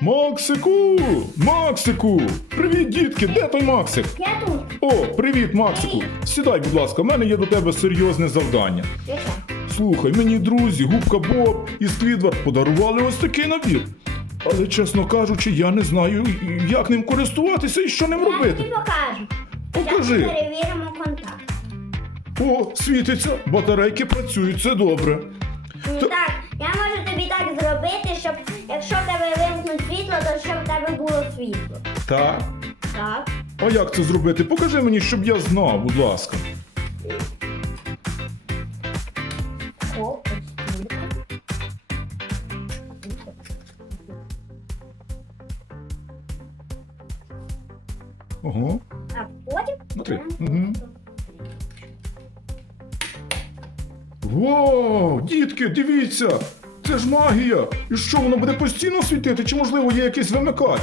Максику! Максику! Привіт, дітки! Де той Максик? Я тут. О, привіт, Максику! Сідай, будь ласка, в мене є до тебе серйозне завдання. Яка? Слухай, мені друзі, губка Боб і Сквідвард подарували ось такий набір. Але, чесно кажучи, я не знаю, як ним користуватися і що ним Я тобі робити. покажу. Покажи. Зараз перевіримо контакт. О, світиться, батарейки працюють, це добре. Ну, То- Так, тебе світло, то щоб в тебе було світло. Так. Так. А як це зробити? Покажи мені, щоб я знав, будь ласка. О, ось тут. Ого. А потім. Смотри. Угу. Вау, дітки, дивіться! Це ж магія! І що, воно буде постійно світити? Чи можливо є якийсь вимикач?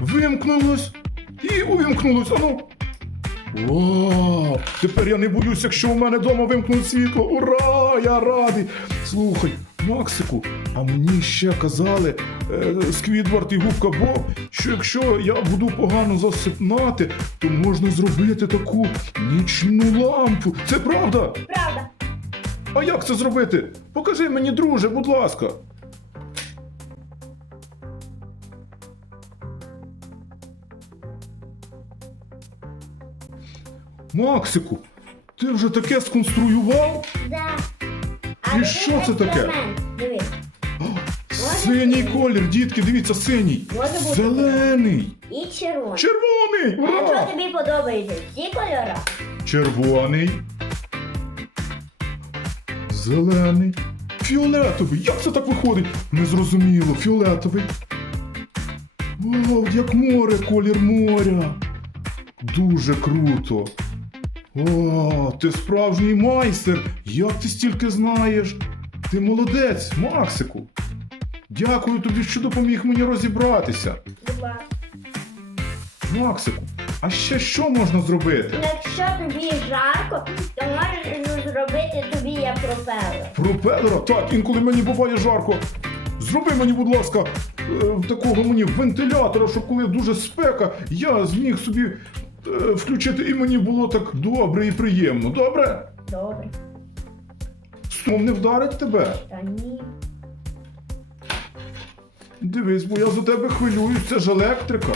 Вимкнулось і увімкнулось. Ану. Вау! Тепер я не боюсь, якщо у мене вдома вимкнуть світло. Ура! Я радий! Слухай, Максику, а мені ще казали е, Сквідвард і Губка Боб, що якщо я буду погано засипнати, то можна зробити таку нічну лампу. Це правда? Правда. А як це зробити? Покажи мені, друже, будь ласка. Максику, ти вже таке сконструював? Да. І що це таке? Дивись. Синій колір, дітки, дивіться, синій. Може бути. Зелений. І червоний. Червоний. А Ура! тобі подобаються всі кольори, Червоний. Зелений. Фіолетовий. Як це так виходить? Незрозуміло. Фіолетовий. Вау, як море, колір моря. Дуже круто. О, ти справжній майстер. Як ти стільки знаєш? Ти молодець, Максику. Дякую тобі, що допоміг мені розібратися. Максику, а ще що можна зробити? Якщо тобі жарко, то можеш зробити тобі як пропелер. Пропелера? Так, інколи мені буває жарко. Зроби мені, будь ласка, е, такого мені вентилятора, щоб коли дуже спека, я зміг собі е, включити і мені було так добре і приємно. Добре? Добре. Сном не вдарить тебе. Та ні. Дивись, бо я за тебе хвилююсь, це ж електрика.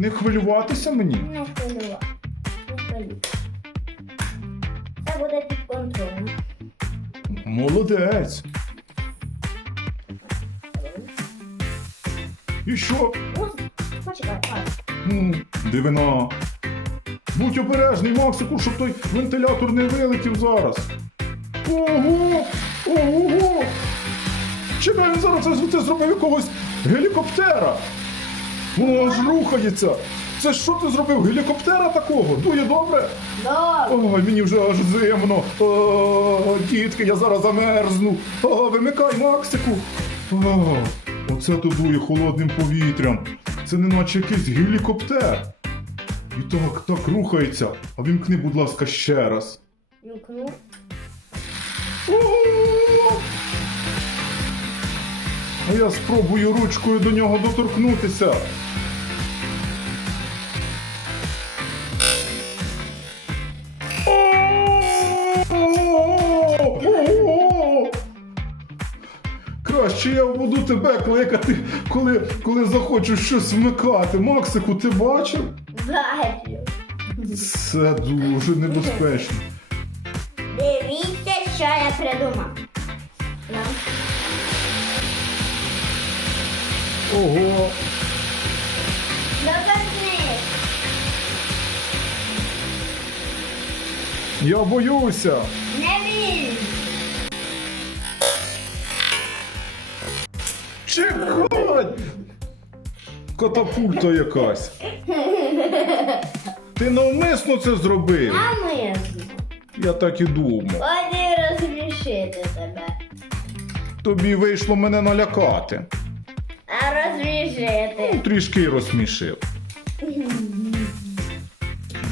Не хвилюватися мені. Не хвилюва. Не хвилюй. Це буде під контролем. Молодець. І що? Ус, почекай. Ну, дивина. Будь обережний, Максику, щоб той вентилятор не вилетів зараз. Ого! Ого! Чекай, він зараз це зробив якогось гелікоптера. Воно аж рухається. Це що ти зробив? Гелікоптера такого? Дує добре? Добре. Ой, мені вже аж зимно. О, дітки, я зараз замерзну. О, вимикай, Максику. О, оце то дує холодним повітрям. Це не наче якийсь гелікоптер. І так, так рухається. А вімкни, будь ласка, ще раз. Вімкну. О! А я спробую ручкою до нього доторкнутися. Краще я буду тебе кликати, коли, коли захочу щось вмикати. Максику, ти бачив? Бачу. Це дуже небезпечно. Дивіться, що я придумав. Ого! Я боюся! Не вільно. Чекай! Катапульта якась. Ти навмисно це зробив? А ми Я так і думав. Ході розрішити тебе. Тобі вийшло мене налякати. Розрішити. Трішки й розсмішив.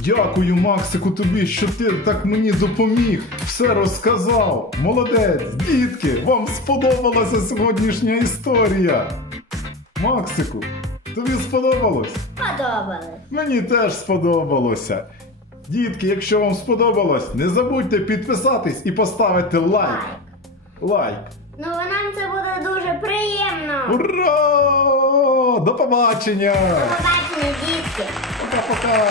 Дякую, Максику, тобі, що ти так мені допоміг, все розказав. Молодець, дітки, вам сподобалася сьогоднішня історія. Максику, тобі сподобалось? Подобалось. Мені теж сподобалося. Дітки, якщо вам сподобалось, не забудьте підписатись і поставити лайк. Лайк. Лайк. Ну нам це буде дуже приємно. Ура! До побачення! До побачення, дітки. Пока-пока!